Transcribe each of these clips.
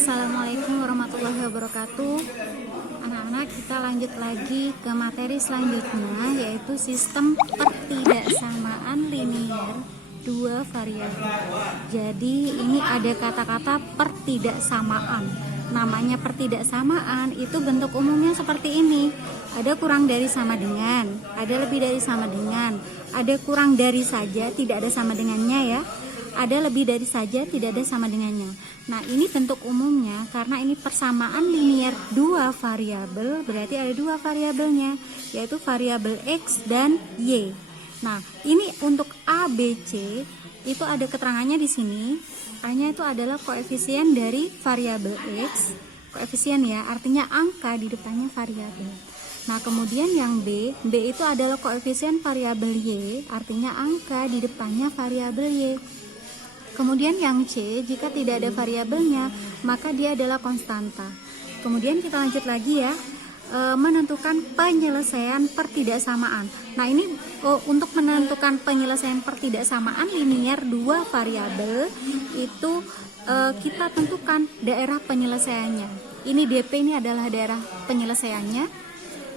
Assalamualaikum warahmatullahi wabarakatuh. Anak-anak, kita lanjut lagi ke materi selanjutnya, yaitu sistem pertidaksamaan linier dua variabel. Jadi ini ada kata-kata pertidaksamaan. Namanya pertidaksamaan itu bentuk umumnya seperti ini. Ada kurang dari sama dengan, ada lebih dari sama dengan, ada kurang dari saja, tidak ada sama dengannya ya. Ada lebih dari saja, tidak ada sama dengannya. Nah, ini bentuk umumnya karena ini persamaan linier dua variabel, berarti ada dua variabelnya, yaitu variabel X dan Y. Nah, ini untuk A, B, C itu ada keterangannya di sini. A-nya itu adalah koefisien dari variabel X, koefisien ya, artinya angka di depannya variabel. Nah, kemudian yang B itu adalah koefisien variabel Y, artinya angka di depannya variabel Y. Kemudian yang C, jika tidak ada variabelnya, maka dia adalah konstanta. Kemudian kita lanjut lagi ya, menentukan penyelesaian pertidaksamaan. Nah, ini untuk menentukan penyelesaian pertidaksamaan linier dua variabel itu kita tentukan daerah penyelesaiannya. Ini DP ini adalah daerah penyelesaiannya.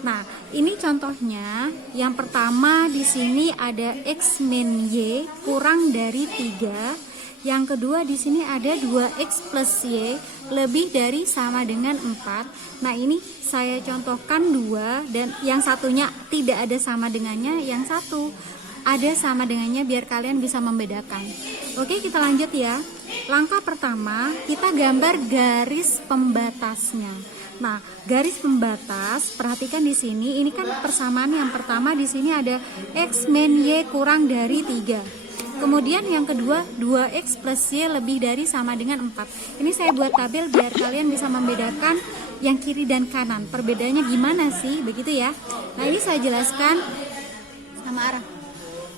Nah, ini contohnya. Yang pertama di sini ada X min Y kurang dari 3. Yang kedua di sini ada 2X plus Y lebih dari sama dengan 4. Nah, ini saya contohkan 2 dan yang satunya tidak ada sama dengannya, yang satu ada sama dengannya biar kalian bisa membedakan. Oke, kita lanjut ya. Langkah pertama, kita gambar garis pembatasnya. Nah, garis pembatas, perhatikan di sini, ini kan persamaan yang pertama di sini ada X min Y kurang dari 3. Kemudian yang kedua 2X plus Y lebih dari sama dengan 4. Ini saya buat tabel biar kalian bisa membedakan yang kiri dan kanan. Perbedaannya gimana sih? Begitu ya. Nah, ini saya jelaskan sama arah.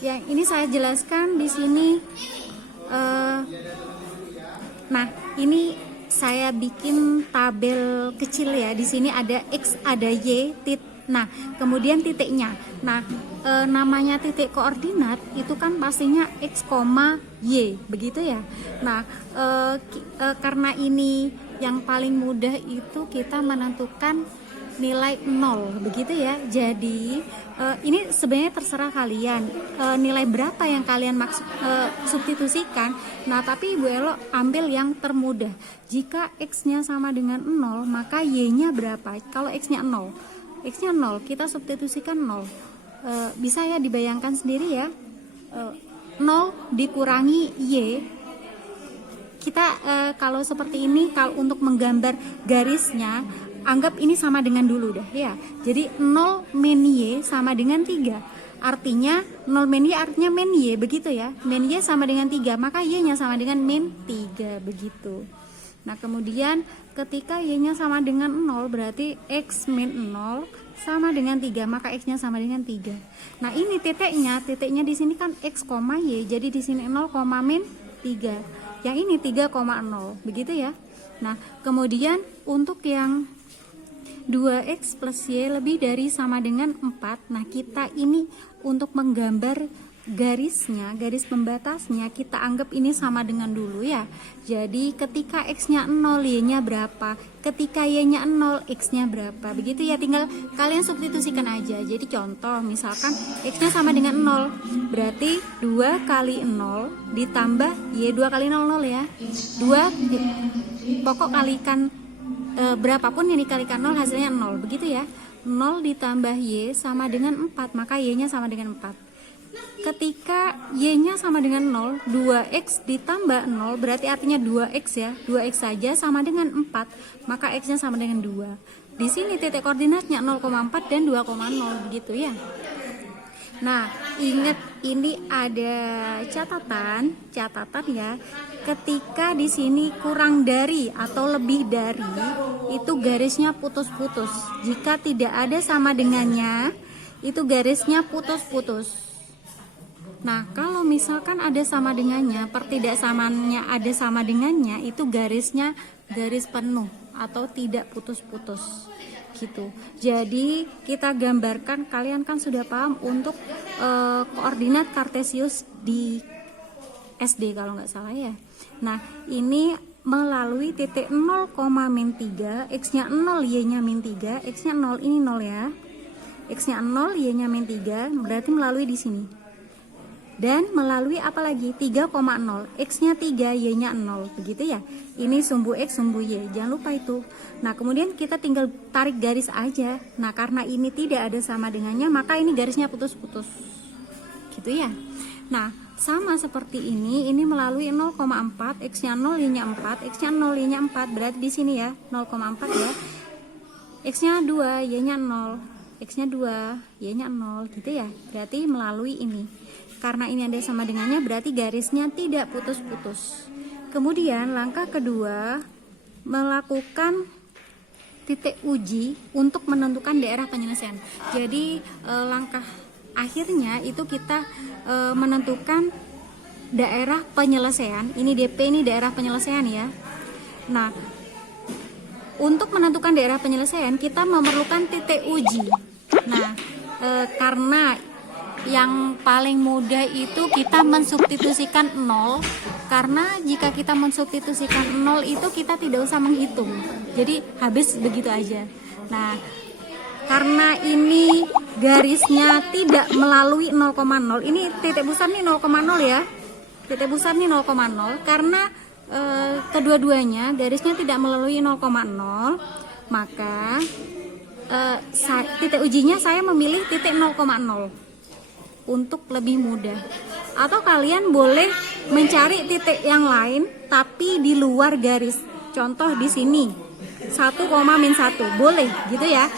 Yang ini saya jelaskan di sini. Nah, ini saya bikin tabel kecil ya. Di sini ada X, ada Y, nah, kemudian titiknya. Nah, namanya titik koordinat itu kan pastinya X, Y, begitu ya. Nah, karena ini yang paling mudah itu kita menentukan nilai 0, begitu ya. Jadi, ini sebenarnya terserah kalian nilai berapa yang kalian substitusikan. Nah, tapi Ibu Elo ambil yang termudah. Jika X-nya sama dengan 0, maka Y-nya berapa? Kalau X-nya 0, X-nya 0, kita substitusikan 0. Bisa ya dibayangkan sendiri ya. 0 dikurangi Y. Kita kalau seperti ini, kalau untuk menggambar garisnya, anggap ini sama dengan dulu dah ya. Jadi 0 min Y sama dengan 3. Artinya 0 min Y artinya min Y, begitu ya. Min Y sama dengan 3, maka Y-nya sama dengan min 3, begitu. Nah, kemudian ketika Y-nya sama dengan 0, berarti X min 0 sama dengan 3, maka X-nya sama dengan 3. Nah, ini titiknya di sini kan X, Y, jadi di sini 0, min 3. Yang ini 3,0, begitu ya. Nah, kemudian untuk yang 2X plus Y lebih dari sama dengan 4, nah kita ini untuk menggambar garisnya, garis pembatasnya, kita anggap ini sama dengan dulu ya. Jadi ketika X-nya 0, Y-nya berapa? Ketika Y-nya 0, X-nya berapa? Begitu ya, tinggal kalian substitusikan aja. Jadi contoh, misalkan X-nya sama dengan 0, berarti 2 kali 0 ditambah Y, 2 kali 0, 0 ya. 2, pokok kalikan berapapun yang dikalikan 0 hasilnya 0, begitu ya. 0 ditambah Y sama dengan 4, maka Y-nya sama dengan 4. Ketika Y-nya sama dengan 0, 2X ditambah 0 berarti artinya 2X ya. 2X saja sama dengan 4, maka X-nya sama dengan 2. Di sini titik koordinatnya 0,4 dan 2,0, begitu ya. Nah, ingat ini ada catatan ya. Ketika di sini kurang dari atau lebih dari, itu garisnya putus-putus. Jika tidak ada sama dengannya, itu garisnya putus-putus. Nah, kalau misalkan ada sama dengannya, pertidaksamaannya ada sama dengannya, itu garisnya garis penuh atau tidak putus-putus gitu. Jadi kita gambarkan, kalian kan sudah paham untuk koordinat kartesius di SD kalau nggak salah ya. Nah, ini melalui titik 0,-3, x-nya 0, y-nya -3, x-nya 0, ini 0 ya. X-nya 0, y-nya -3, berarti melalui di sini. Dan melalui apa lagi? 3,0, x-nya 3, y-nya 0, begitu ya. Ini sumbu x, sumbu y, jangan lupa itu. Nah, kemudian kita tinggal tarik garis aja. Nah, karena ini tidak ada sama dengannya, maka ini garisnya putus-putus. Gitu ya. Nah, sama seperti ini melalui 0,4, x-nya 0, y-nya 4, x-nya 0, y-nya 4, berarti di sini ya, 0,4 ya. X-nya 2, y-nya 0, x-nya 2, y-nya 0, gitu ya. Berarti melalui ini. Karena ini ada sama dengannya, berarti garisnya tidak putus-putus. Kemudian langkah kedua, melakukan titik uji untuk menentukan daerah penyelesaian. Jadi langkah akhirnya itu kita menentukan daerah penyelesaian. Ini DP, ini daerah penyelesaian ya. Nah, untuk menentukan daerah penyelesaian kita memerlukan titik uji. Nah, karena yang paling mudah itu kita mensubstitusikan 0, karena jika kita mensubstitusikan 0 itu kita tidak usah menghitung, jadi habis begitu aja. Nah, karena ini garisnya tidak melalui 0,0, ini titik besar nih 0,0 ya, titik besar nih 0,0, karena kedua-duanya garisnya tidak melalui 0,0, maka titik ujinya saya memilih titik 0,0 untuk lebih mudah. Atau kalian boleh mencari titik yang lain tapi di luar garis. Contoh di sini 1,-1 boleh gitu ya.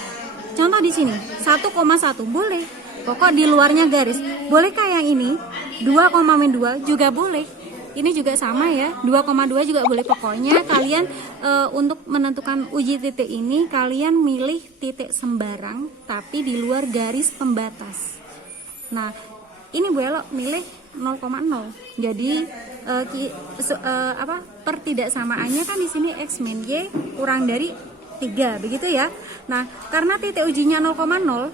Contoh di sini 1,1 boleh. Pokok di luarnya garis. Bolehkah yang ini 2,-2 juga boleh. Ini juga sama ya, 2,2 juga boleh. Pokoknya kalian untuk menentukan uji titik ini kalian milih titik sembarang tapi di luar garis pembatas. Nah, ini Bu Elo milih 0,0. Jadi pertidaksamaannya kan di sini x min y kurang dari 3, begitu ya. Nah, karena titik ujinya 0,0,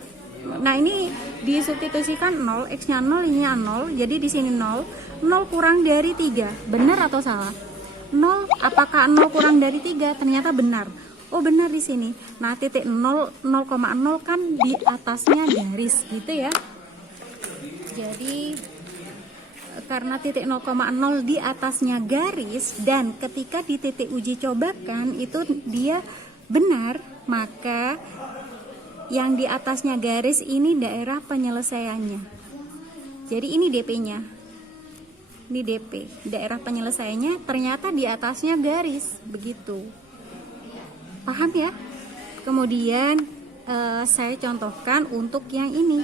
nah ini disubstitusikan 0, x-nya 0, y-nya 0, jadi di sini 0, 0 kurang dari 3. Benar atau salah? 0, apakah 0 kurang dari 3? Ternyata benar. Oh, benar di sini. Nah, titik 0,0 kan di atasnya garis gitu ya. Jadi karena titik 0,0 di atasnya garis dan ketika di titik uji cobakan itu dia benar, maka yang di atasnya garis ini daerah penyelesaiannya. Jadi ini DP-nya. Ini DP, daerah penyelesaiannya ternyata di atasnya garis, begitu. Paham ya? Kemudian saya contohkan untuk yang ini.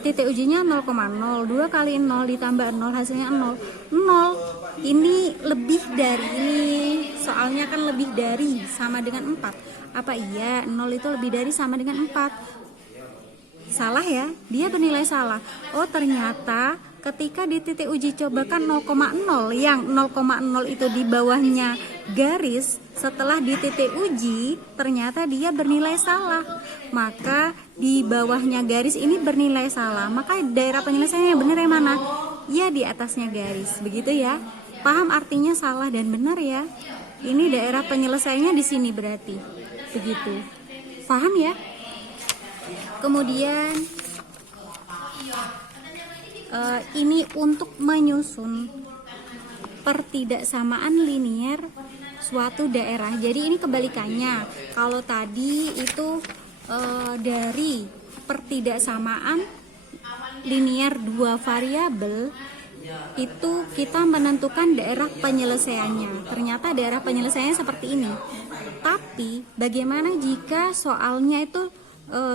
Titik ujinya 0,0, 2 kali 0 ditambah 0 hasilnya 0. 0 ini lebih dari ini. Soalnya kan lebih dari sama dengan 4. Apa iya 0 itu lebih dari sama dengan 4? Salah ya? Dia bernilai salah. Oh, ternyata ketika di titik uji cobakan 0,0 yang 0,0 itu di bawahnya garis, setelah di titik uji ternyata dia bernilai salah, maka di bawahnya garis ini bernilai salah, maka daerah penyelesaiannya benar yang mana? Ya di atasnya garis, begitu ya. Paham artinya salah dan benar ya? Ini daerah penyelesaiannya di sini berarti, begitu. Paham ya? Kemudian ini untuk menyusun pertidaksamaan linier suatu daerah. Jadi ini kebalikannya. Kalau tadi itu dari pertidaksamaan linier dua variabel itu kita menentukan daerah penyelesaiannya. Ternyata daerah penyelesaiannya seperti ini. Tapi bagaimana jika soalnya itu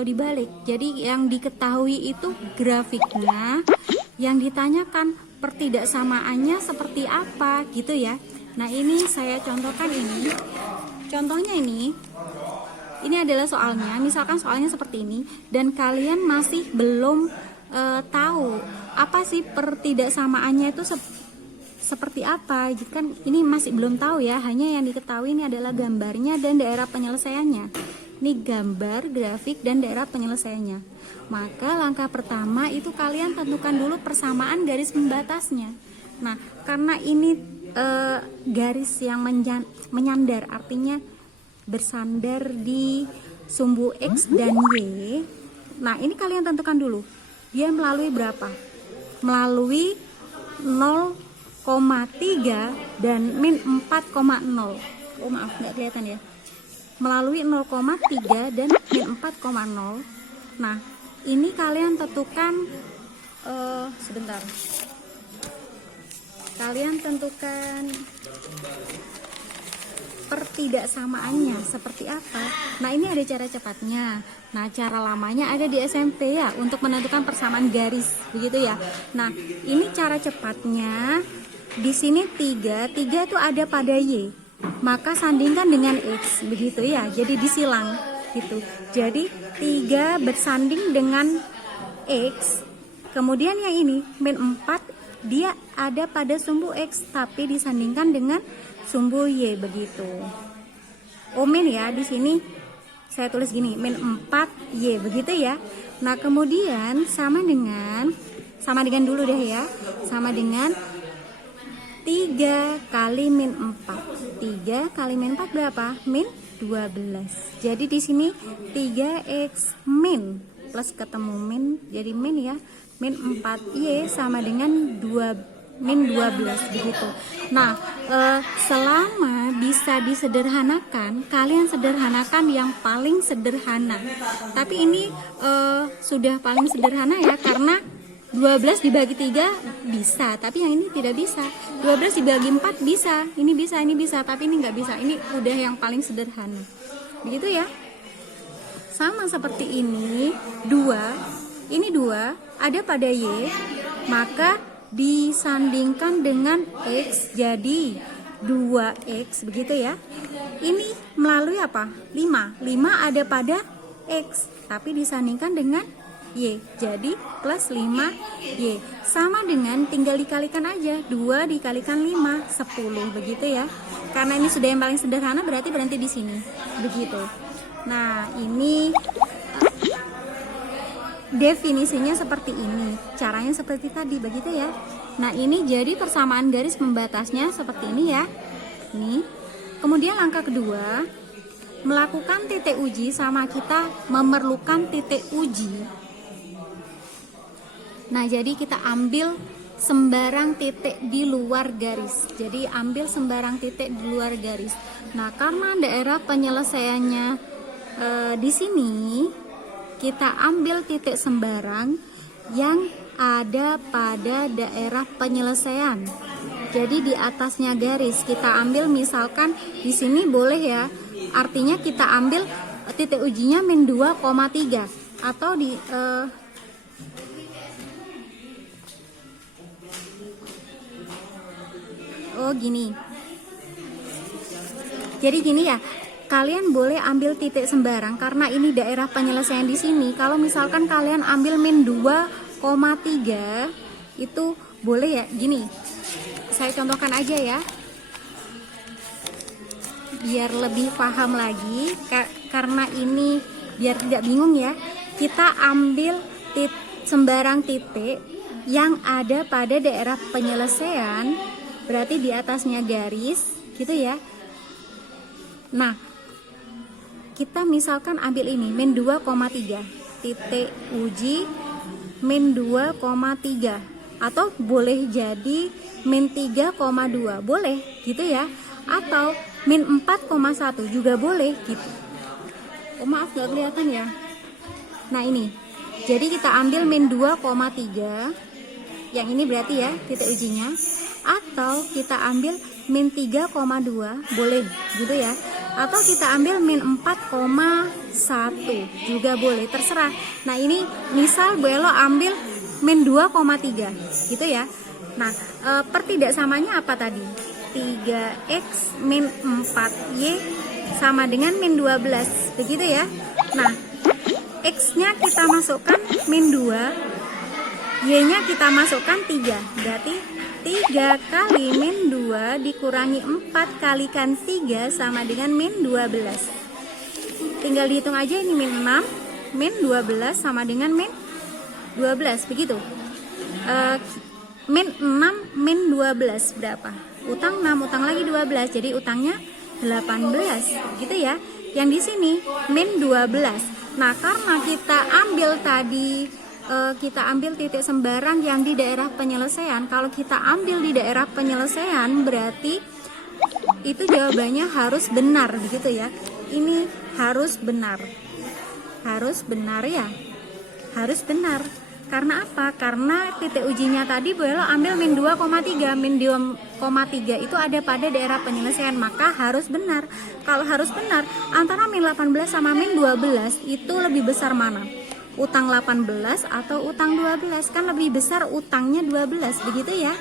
dibalik? Jadi yang diketahui itu grafiknya, yang ditanyakan pertidaksamaannya seperti apa gitu ya. Nah, ini saya contohkan ini. Contohnya ini adalah soalnya. Misalkan soalnya seperti ini dan kalian masih belum tahu apa sih pertidaksamaannya itu seperti apa. Jika ini masih belum tahu ya, hanya yang diketahui ini adalah gambarnya dan daerah penyelesaiannya. Ini gambar, grafik, dan daerah penyelesaiannya. Maka langkah pertama itu kalian tentukan dulu persamaan garis pembatasnya. Nah, karena ini garis yang menyandar, artinya bersandar di sumbu X dan Y. Nah ini kalian tentukan dulu, dia melalui berapa? Melalui 0,3 dan min 4,0. Oh maaf, nggak kelihatan ya. Melalui 0,3 dan min 4,0. Nah ini kalian tentukan, sebentar, kalian tentukan pertidaksamaannya seperti apa. Nah ini ada cara cepatnya. Nah cara lamanya ada di SMP ya, untuk menentukan persamaan garis, begitu ya. Nah ini cara cepatnya. Di sini 3 itu ada pada Y, maka sandingkan dengan X, begitu ya. Jadi disilang gitu. Jadi 3 bersanding dengan X. Kemudian yang ini min 4, dia ada pada sumbu X tapi disandingkan dengan sumbu Y, begitu. Oh min ya, di sini saya tulis gini, min 4Y, begitu ya. Nah kemudian sama dengan dulu deh ya, sama dengan 3 kali min 4. 3 kali min 4 berapa? Min 12. Jadi di sini 3x min plus ketemu min, jadi min ya, min 4y sama dengan min 12, begitu. Nah selama bisa disederhanakan, kalian sederhanakan yang paling sederhana. Tapi ini sudah paling sederhana ya, karena 12 dibagi 3 bisa, tapi yang ini tidak bisa. 12 dibagi 4 bisa, ini bisa, tapi ini nggak bisa. Ini udah yang paling sederhana, begitu ya. Sama seperti ini, 2 ada pada Y, maka disandingkan dengan X jadi 2X, begitu ya. Ini melalui apa? 5 ada pada X tapi disandingkan dengan Y, jadi plus 5Y. Sama dengan tinggal dikalikan aja, 2 dikalikan 5, 10, begitu ya. Karena ini sudah yang paling sederhana, berarti berhenti di sini, begitu. Nah ini definisinya seperti ini, caranya seperti tadi, begitu ya. Nah ini jadi persamaan garis pembatasnya seperti ini ya. Nih. Kemudian langkah kedua, melakukan titik uji, sama kita memerlukan titik uji. Nah jadi kita ambil sembarang titik di luar garis. Jadi ambil sembarang titik di luar garis. Nah karena daerah penyelesaiannya di sini, kita ambil titik sembarang yang ada pada daerah penyelesaian. Jadi di atasnya garis kita ambil, misalkan di sini boleh ya. Artinya kita ambil titik ujinya min 2,3 atau di gini. Jadi gini ya. Kalian boleh ambil titik sembarang karena ini daerah penyelesaian di sini. Kalau misalkan kalian ambil min 2,3 itu boleh ya. Gini, saya contohkan aja ya, biar lebih paham lagi. Karena ini biar tidak bingung ya, kita ambil sembarang titik yang ada pada daerah penyelesaian, berarti di atasnya garis, gitu ya. Nah, kita misalkan ambil ini min 2,3, titik uji min 2,3, atau boleh jadi min 3,2, boleh gitu ya, atau min 4,1 juga boleh gitu. Oh maaf gak kelihatan ya. Nah ini, jadi kita ambil min 2,3, yang ini berarti ya titik ujinya, atau kita ambil min 3,2, boleh gitu ya, atau kita ambil min 4,1 juga boleh, terserah. Nah ini misal Belo ambil min 2,3 gitu ya. Nah pertidaksamanya apa tadi? 3x min 4y sama dengan min 12, begitu ya. Nah x nya kita masukkan min 2, y nya kita masukkan 3, berarti 3 kali min 2 dikurangi 4 kalikan 3 sama dengan min 12. Tinggal dihitung aja, ini min 6, min 12 sama dengan min 12, begitu. Min 6 min 12 berapa? utang 6, utang lagi 12, jadi utangnya 18 gitu ya. Yang di sini min 12. Nah, karena kita ambil tadi kita ambil titik sembarang yang di daerah penyelesaian. Kalau kita ambil di daerah penyelesaian berarti itu jawabannya harus benar begitu ya. Ini harus benar. Harus benar ya. Harus benar. Karena apa? Karena titik ujinya tadi Bu Elo ambil min 2,3. Min 2,3 itu ada pada daerah penyelesaian, maka harus benar. Kalau harus benar, antara min 18 sama min 12 itu lebih besar mana? Utang 18 atau utang 12? Kan lebih besar utangnya 12 begitu ya.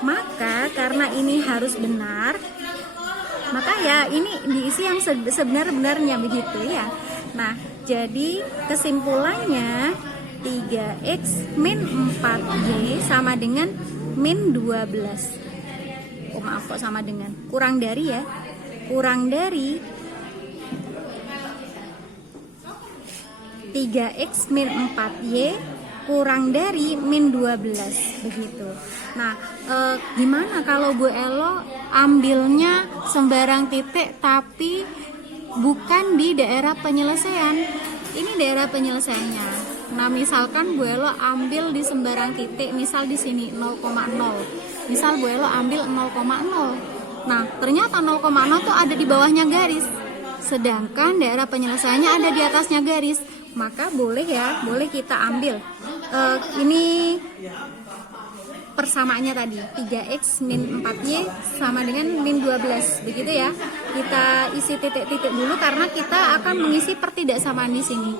Maka karena ini harus benar, maka ya ini diisi yang sebenar-benarnya begitu ya. Nah, jadi kesimpulannya 3x min 4y sama dengan min 12. Oh maaf kok sama dengan, kurang dari ya. Kurang dari 3x min 4y kurang dari min 12 begitu. Nah, gimana kalau Bu Elo ambilnya sembarang titik tapi bukan di daerah penyelesaian? Ini daerah penyelesaiannya. Nah, misalkan Bu Elo ambil di sembarang titik, misal di sini 0,0. Misal Bu Elo ambil 0,0. Nah, ternyata 0,0 tuh ada di bawahnya garis. Sedangkan daerah penyelesaiannya ada di atasnya garis. Maka boleh ya, boleh kita ambil ini persamaannya tadi 3x min 4y sama dengan min 12 begitu ya. Kita isi titik-titik dulu karena kita akan mengisi pertidaksamaan di sini.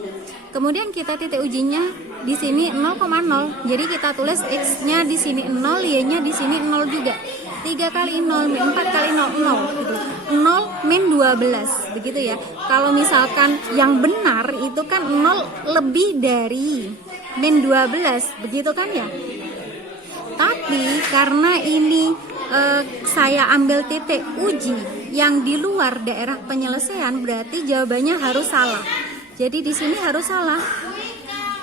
Kemudian kita titik ujinya di sini 0,0. Jadi kita tulis x-nya di sini 0, y-nya di sini 0 juga. 3 kali 0 min 4 kali 0 0 gitu. 0 min 12 begitu ya. Kalau misalkan yang benar itu kan 0 lebih dari min 12 begitu kan ya. Tapi karena ini saya ambil titik uji yang di luar daerah penyelesaian, berarti jawabannya harus salah. Jadi di sini harus salah.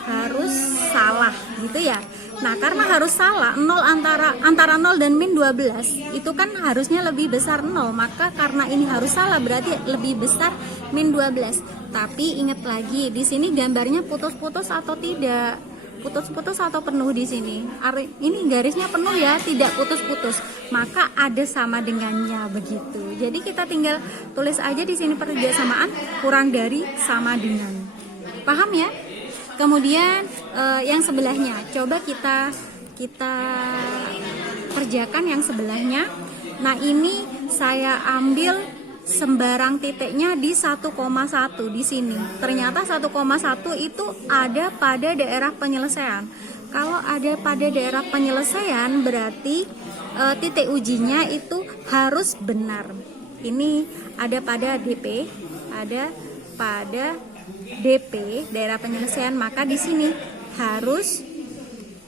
Harus salah gitu ya. Nah, karena harus salah, 0 antara 0 dan min 12 itu kan harusnya lebih besar 0. Maka karena ini harus salah berarti lebih besar min 12. Tapi ingat lagi, di sini gambarnya putus-putus atau tidak? Putus-putus atau penuh di sini? Ini garisnya penuh ya, tidak putus-putus. Maka ada sama dengannya begitu. Jadi kita tinggal tulis aja di sini pertidaksamaan kurang dari sama dengan. Paham ya? Kemudian yang sebelahnya, coba kita kerjakan yang sebelahnya. Nah, ini saya ambil sembarang titiknya di 1,1 di sini. Ternyata 1,1 itu ada pada daerah penyelesaian. Kalau ada pada daerah penyelesaian berarti titik ujinya itu harus benar. Ini ada pada DP, ada pada DP daerah penyelesaian, maka di sini harus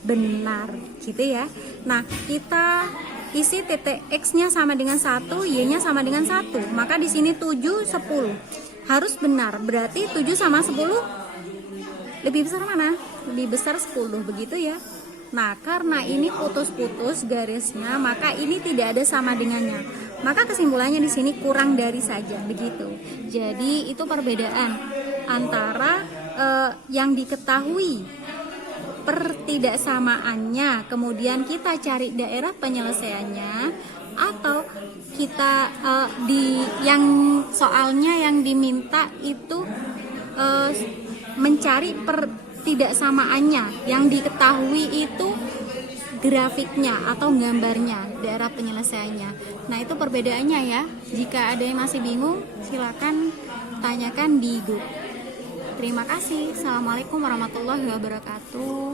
benar gitu ya. Nah, kita isi titik x-nya sama dengan 1, y-nya sama dengan 1. Maka di sini 7, 10. Harus benar. Berarti 7 sama 10 lebih besar mana? Lebih besar 10 begitu ya. Nah, karena ini putus-putus garisnya, maka ini tidak ada sama dengannya. Maka kesimpulannya di sini kurang dari saja begitu. Jadi itu perbedaan antara yang diketahui pertidaksamaannya, kemudian kita cari daerah penyelesaiannya, atau kita di yang soalnya yang diminta itu mencari pertidaksamaannya, yang diketahui itu grafiknya atau gambarnya daerah penyelesaiannya. Nah, itu perbedaannya ya. Jika ada yang masih bingung, silakan tanyakan di grup. Terima kasih. Assalamualaikum warahmatullahi wabarakatuh.